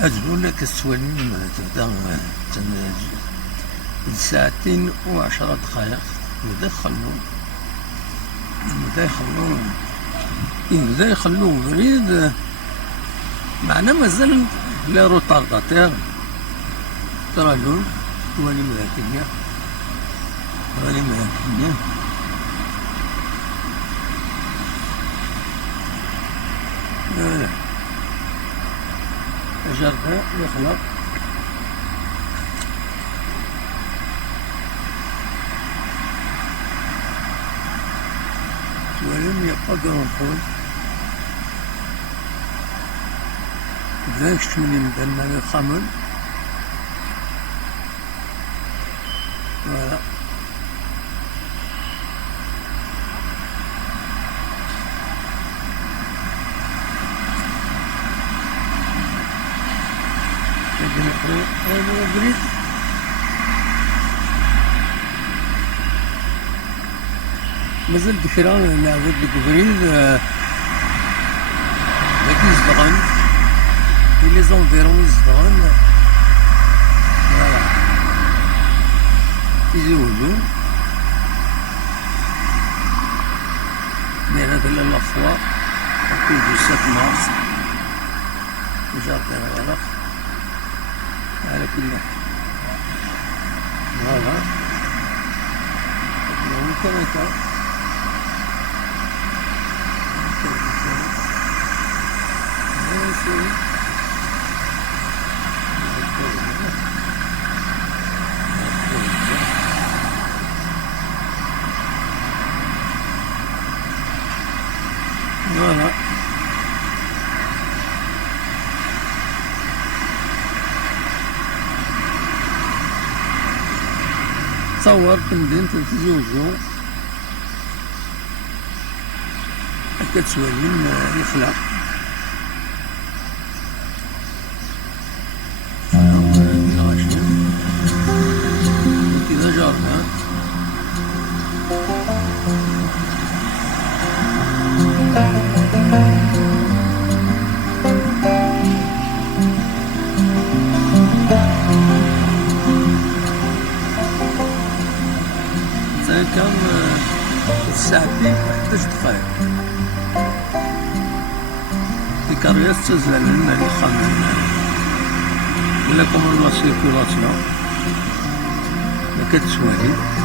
أجل كالسوالين تبدا ساعتين و10 دقائق يبدا يخلو بريد. معنا مازال لي روطارداتير ترالون توالي ملاكية فوالا الجردان يخلق تواليم يبقى كرونفول بدا يشتمني مدنا يخمل فوالا. هذا بريد مازال ديفيرون لعبة بريد داك يزدغن لي زونفيرون يزدغن فوالا يزولو مي هذا لا فوا أكيد 7 مارس جاردين غلق على كل هذا كما voilà. تصور في مدينة تزوجو هكا تسوالين يخلق كذا جارنا كان ساعتين 11 دقائق في كاريات تزال لنا الخامن ولا كومون لا سيركولاسيون ما كتسوالي